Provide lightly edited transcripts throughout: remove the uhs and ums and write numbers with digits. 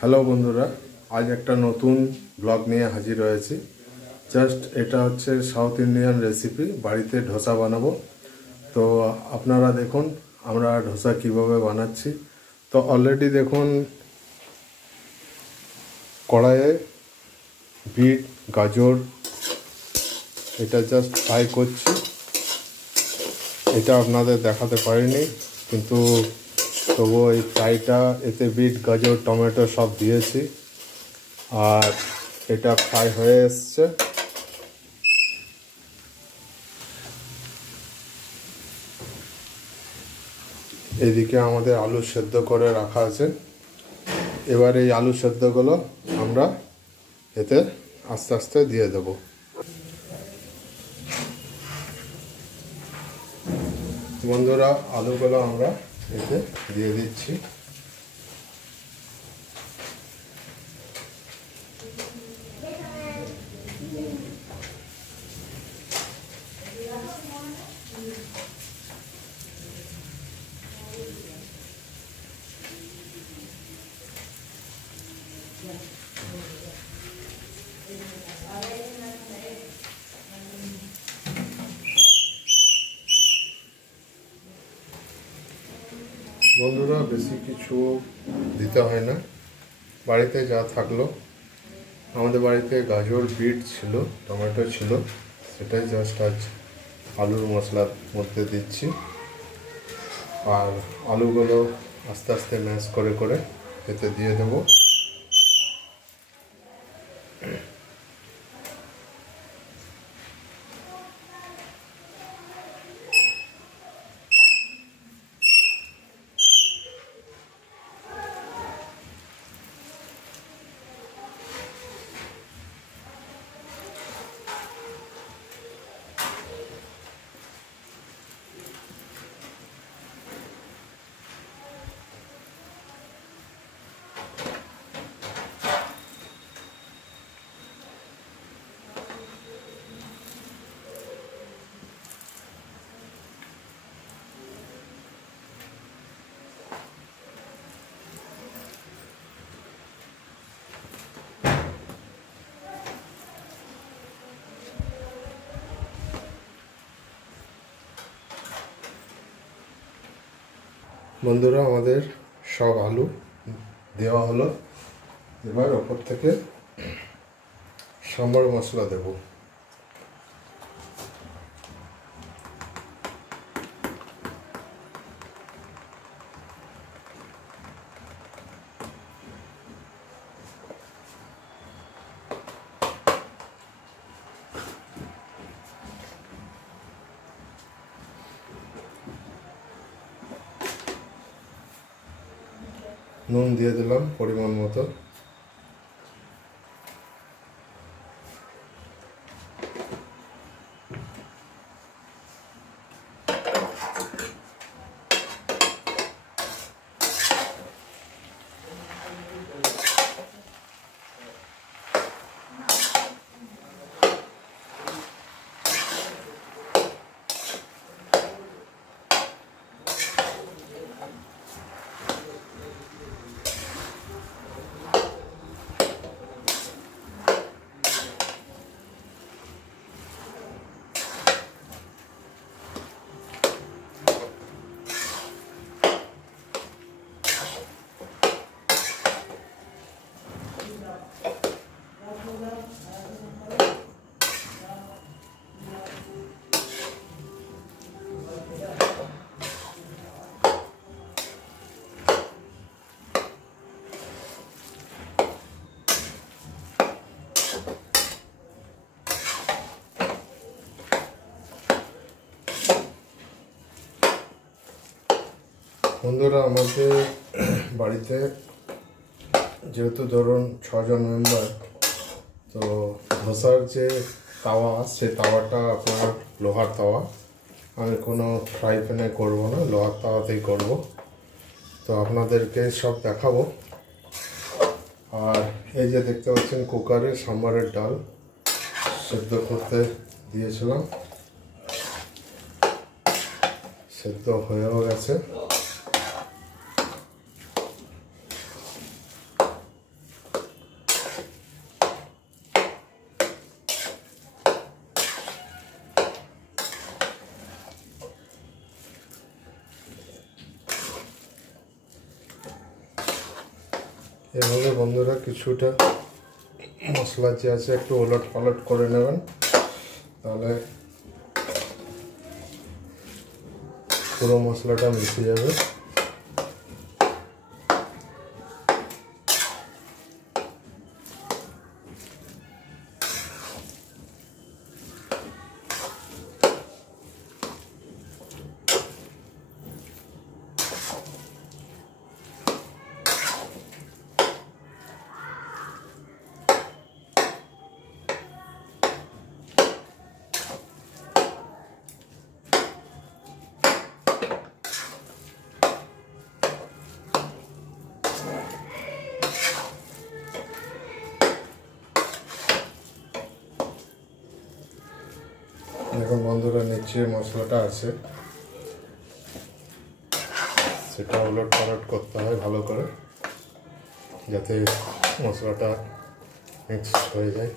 Hello বন্ধুরা, আজ একটা নতুন ব্লগ নিয়ে হাজির হয়েছি। জাস্ট এটা হচ্ছে সাউথ ইন্ডিয়ান রেসিপি, বাড়িতে ধোসা বানাবো। তো আপনারা দেখুন আমরা ধোসা কিভাবে বানাচ্ছি। তো অলরেডি দেখুন কড়াইয়ে বিট, গাজর এটা জাস্ট ফ্রাই করছি। এটা আপনাদের দেখাতে পারিনি, কিন্তু তবুও এই ফ্রাইটা, এতে বিট, গাজর, টমেটো সব দিয়েছি আর এটা ফ্রাই হয়ে এসছে। এদিকে আমাদের আলু সেদ্ধ করে রাখা আছে। এবার এই আলু সেদ্ধগুলো আমরা এতে আস্তে আস্তে দিয়ে দেব। বন্ধুরা, আলুগুলো আমরা এতে দিয়ে দিচ্ছি। বন্ধুরা, বেশি কিছু দিতে হয় না, বাড়িতে যা থাকলো। আমাদের বাড়িতে গাজর, বিট ছিল, টমেটো ছিল, সেটাই জাস্ট আজ আলুর মশলার মধ্যে দিচ্ছি। আর আলুগুলো আস্তে আস্তে ম্যাশ করে করে এতে দিয়ে দেবো। বন্ধুরা, আমাদের সব আলু দেওয়া হলো। এবার ওপর থেকে সাম্বার মশলা দেব। নুন দিয়ে দিলাম পরিমাণ মতো। বন্ধুরা, আমাদের বাড়িতে যেহেতু ধরুন 6 জন মেম্বার, তো ধোসার যে তাওয়া, সে তাওয়াটা আপনার লোহার তাওয়া। আমি কোনো ফ্রাই প্যানে করবো না, লোহার তাওয়াতেই করব। তো আপনাদেরকে সব দেখাবো। আর এই যে দেখতে পাচ্ছেন কুকারে সাম্বারের ডাল সেদ্ধ করতে দিয়েছিলাম, সেদ্ধ হয়েও গেছে। এভাবে বন্ধুরা কিছুটা মশলা যে আছে একটু ওলট পালট করে নেবেন, তাহলে পুরো মশলাটা মিশে যাবে। এখন বন্ধুরা নিচে মশলাটা আছে, সেটা উলট পালট করতে হয় ভালো করে, যাতে মশলাটা মিক্স হয়ে যায়।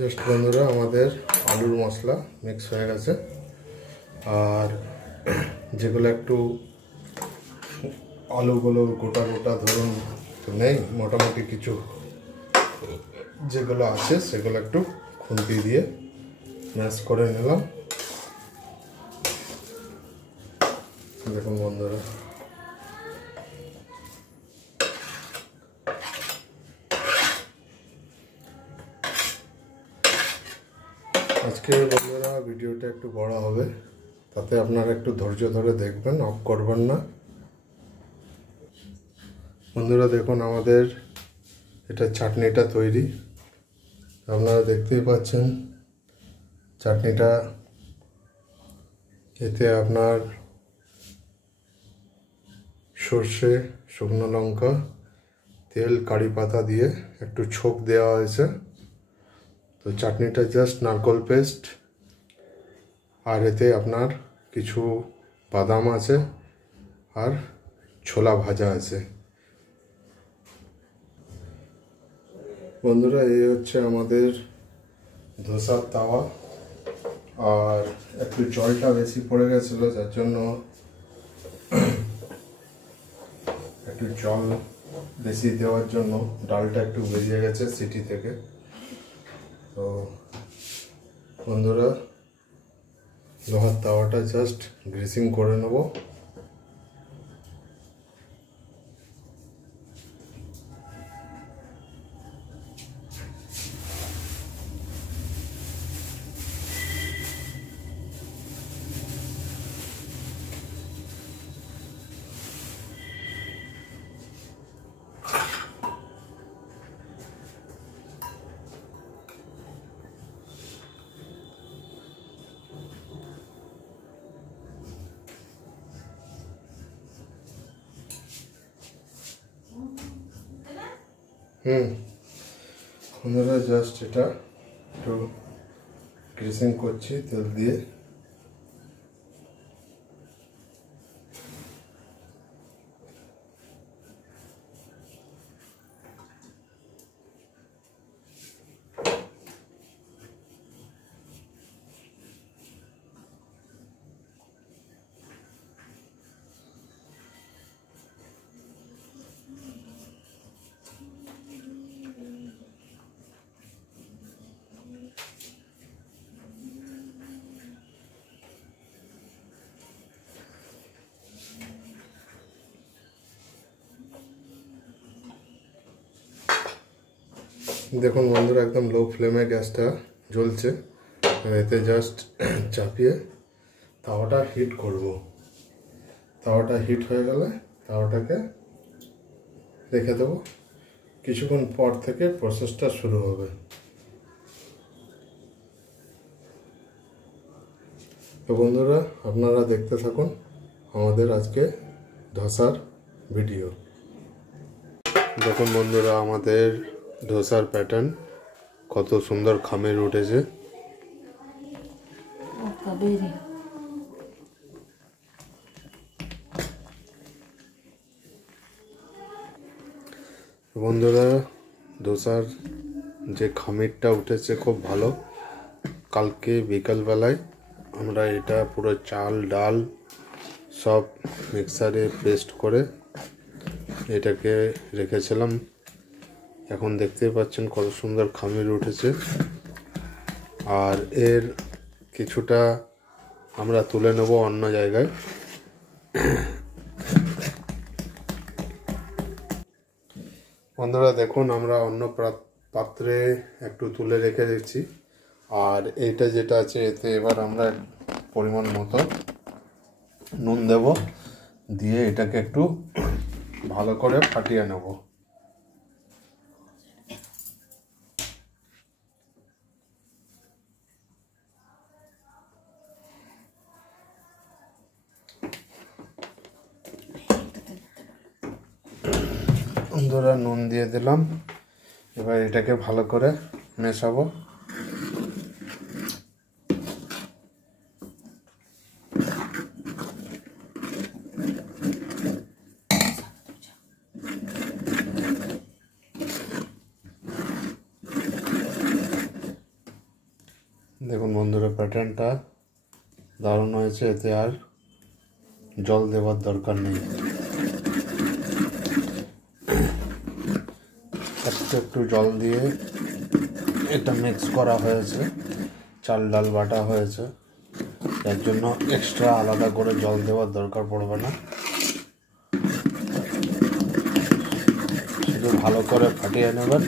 জাস্ট বন্ধুরা আমাদের আলুর মশলা মিক্স হয়ে গেছে। আর যেগুলো একটু আলুগুলো গোটা গোটা ধরুন নেই, মোটামুটি কিছু যেগুলো আছে সেগুলো একটু খুন্তি দিয়ে ম্যাশ করে নিলাম। দেখুন বন্ধুরা, আজকে বন্ধুরা ভিডিওটা একটু বড় হবে, তাতে আপনারা একটু ধৈর্য ধরে দেখবেন, অফ করবেন না। বন্ধুরা দেখুন আমাদের এটা চাটনিটা তৈরি, আপনারা দেখতেই পাচ্ছেন চাটনিটা। এতে আপনার সর্ষে, শুকনো লঙ্কা, তেল, কারি পাতা দিয়ে একটু ছোপ দেওয়া হয়েছে। তো চাটনিটা জাস্ট নারকেল পেস্ট, আর এতে আপনার কিছু বাদাম আছে আর ছোলা ভাজা আছে। বন্ধুরা এই হচ্ছে আমাদের ধোসার তাওয়া। আর একটু জলটা বেশি পড়ে গেছিলো, যার জন্য একটু জল বেশি দেওয়ার জন্য ডালটা একটু বেরিয়ে গেছে সিটি থেকে। তো বন্ধুরা লোহার তাওয়াটা জাস্ট গ্রিসিং করে নেব। বন্ধুরা জাস্ট এটা একটু গ্রিসিং করছি তেল দিয়ে। দেখুন বন্ধুরা একদম লো ফ্লেমে গ্যাসটা জ্বলছে। এতে জাস্ট চাপিয়ে তাওয়াটা হিট করব। তাওয়াটা হিট হয়ে গেলে তাওয়াটাকে রেখে দেবো, কিছুক্ষণ পর থেকে প্রসেসটা শুরু হবে। তো বন্ধুরা আপনারা দেখতে থাকুন আমাদের আজকে ধোসার ভিডিও। দেখুন বন্ধুরা আমাদের ধোসার প্যাটার্ন কত সুন্দর খামের উঠেছে। বন্ধুরা, ধোসার যে খামিরটা উঠেছে খুব ভালো। কালকে বিকালবেলায় আমরা এটা পুরো চাল ডাল সব মিক্সারে পেস্ট করে এটাকে রেখেছিলাম। এখন দেখতেই পাচ্ছেন কত সুন্দর খামির উঠেছে। আর এর কিছুটা আমরা তুলে নেব অন্য জায়গায়। বন্ধুরা দেখুন, আমরা অন্য পাত্রে একটু তুলে রেখে দিচ্ছি। আর এইটা যেটা আছে এতে এবার আমরা পরিমাণ মতো নুন দেব, দিয়ে এটাকে একটু ভালো করে ফাটিয়ে নেব। বন্ধুরা, নুন দিয়ে দিলাম, এবার এটাকে ভালো করে মেশাবো। দেখুন বন্ধুরা, প্যাটার্নটা দারুণ হয়েছে। এতে আর জল দেওয়ার দরকার নেই, একটু জল দিয়ে এটা মিক্স করা হয়েছে, চাল ডাল বাটা হয়েছে, এর জন্য এক্সট্রা আলাদা করে জল দেওয়ার দরকার পড়বে না। শুধু ভালো করে ফাটিয়ে নেবেন।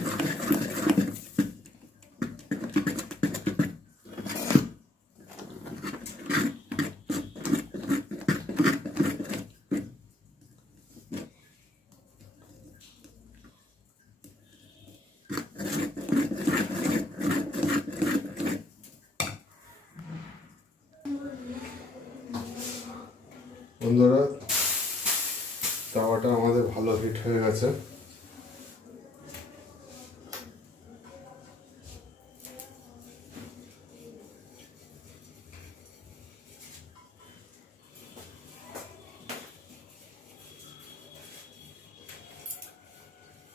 বন্ধুরা, তাওয়াটা আমাদের ভালো হিট হয়ে গেছে।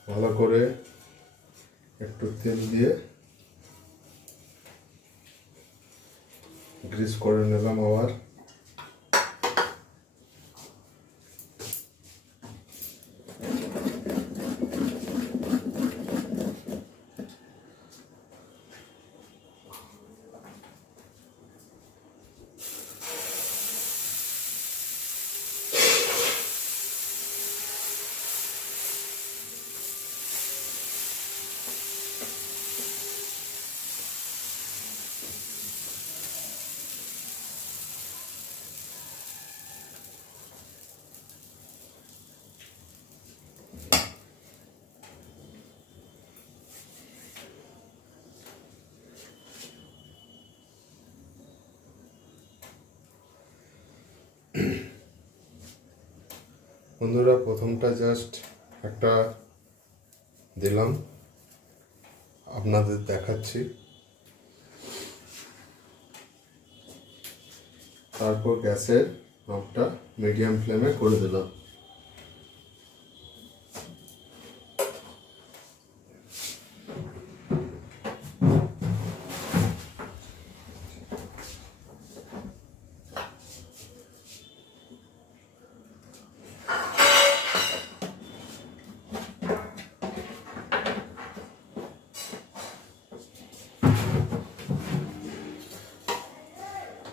ভালো করে একটু তেল দিয়ে গ্রিস করে নিলাম আবার। বন্ধুরা, প্রথমটা জাস্ট একটা দিলাম, আপনাদের দেখাচ্ছি। তারপর গ্যাসের নবটা মিডিয়াম ফ্লেমে করে দিলাম।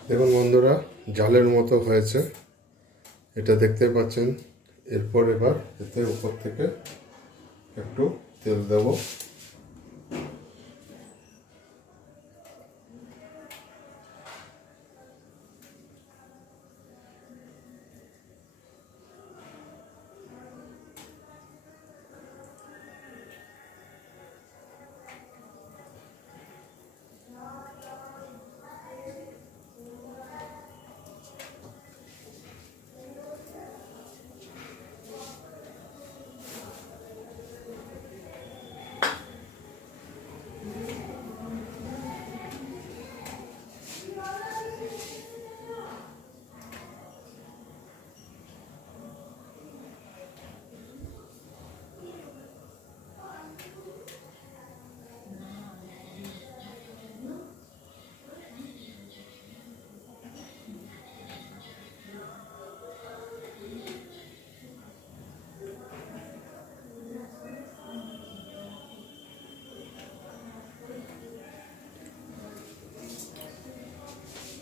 দেখুন বন্ধুরা, জালের মতো হয়েছে, এটা দেখতে পাচ্ছেন। এরপর এবার এতে উপর থেকে একটু তেল দেব।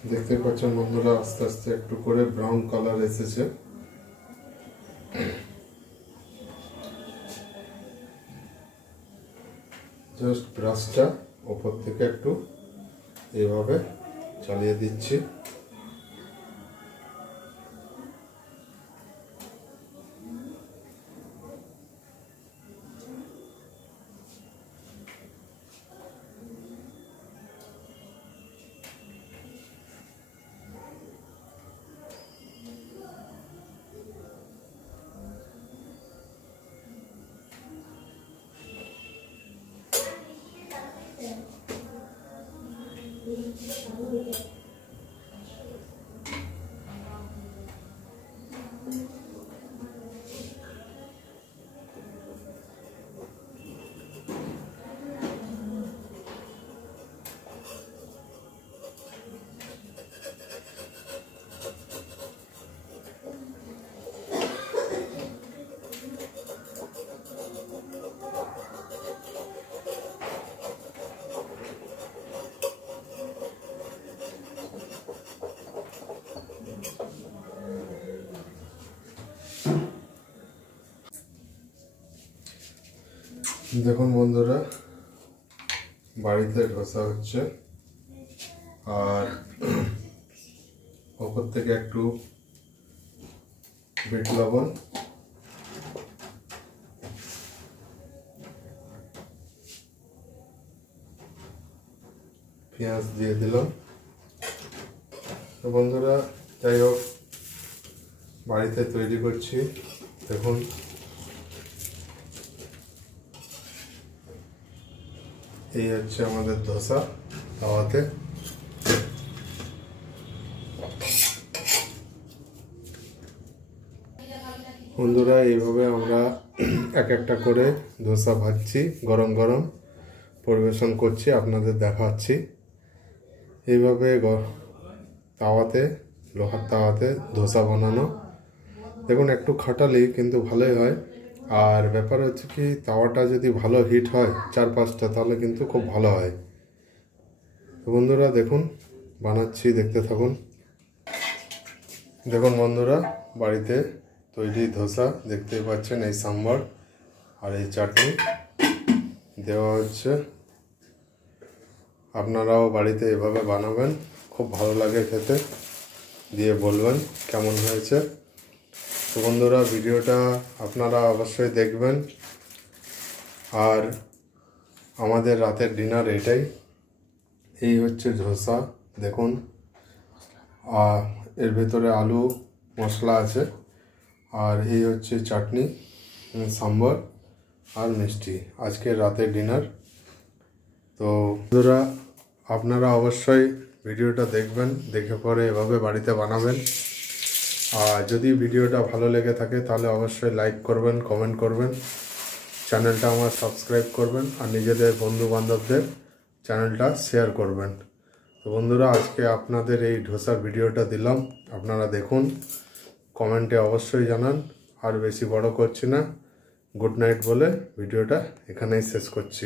দেখতে পাচ্ছেন বন্ধুরা, আস্তে আস্তে একটু করে ব্রাউন কালার এসেছে। জাস্ট ব্রাশটা উপর থেকে একটু এইভাবে চালিয়ে দিচ্ছি। দেখুন বন্ধুরা, বাড়িতে ধোসা হচ্ছে, আর ওপর থেকে একটু বিট লবণ, পেঁয়াজ দিয়ে দিলাম। তো বন্ধুরা, যাই হোক, বাড়িতে তৈরি করছি। দেখুন, এই হচ্ছে আমাদের ধোসা তাওয়াতে। বন্ধুরা, এইভাবে আমরা এক একটা করে ধোসা ভাজছি, গরম গরম পরিবেশন করছি, আপনাদের দেখাচ্ছি। এইভাবে তাওয়াতে, লোহার তাওয়াতে ধোসা বানানো। দেখুন, একটু খাটালি কিন্তু ভালোই হয়। আর ব্যাপার হচ্ছে কি, তাওয়াটা যদি ভালো হিট হয় 4-5টা, তাহলে কিন্তু খুব ভালো হয়। তো বন্ধুরা দেখুন, বানাচ্ছি, দেখতে থাকুন। দেখুন বন্ধুরা, বাড়িতে তৈরি ধোসা দেখতেই পাচ্ছেন। এই সাম্বার আর এই চাটনি দেওয়া হচ্ছে। আপনারাও বাড়িতে এভাবে বানাবেন, খুব ভালো লাগে খেতে। দিয়ে বলবেন কেমন হয়েছে। তো বন্ধুরা, ভিডিওটা আপনারা অবশ্যই দেখবেন। আর আমাদের রাতের ডিনার এটাই। এই হচ্ছে ধোসা, দেখুন। এর ভেতরে আলু মশলা আছে। আর এই হচ্ছে চাটনি, সাম্বার আর মিষ্টি, আজকের রাতের ডিনার। তো বন্ধুরা, আপনারা অবশ্যই ভিডিওটা দেখবেন, দেখে পরে এভাবে বাড়িতে বানাবেন। আর যদি ভিডিওটা ভালো লেগে থাকে তাহলে অবশ্যই লাইক করবেন, কমেন্ট করবেন, চ্যানেলটা আমার সাবস্ক্রাইব করবেন, আর নিজেদের বন্ধু বান্ধবদের চ্যানেলটা শেয়ার করবেন। তো বন্ধুরা, আজকে আপনাদের এই ধোসার ভিডিওটা দিলাম, আপনারা দেখুন, কমেন্টে অবশ্যই জানান। আর বেশি বড় করছি না, গুড নাইট বলে ভিডিওটা এখানেই শেষ করছি।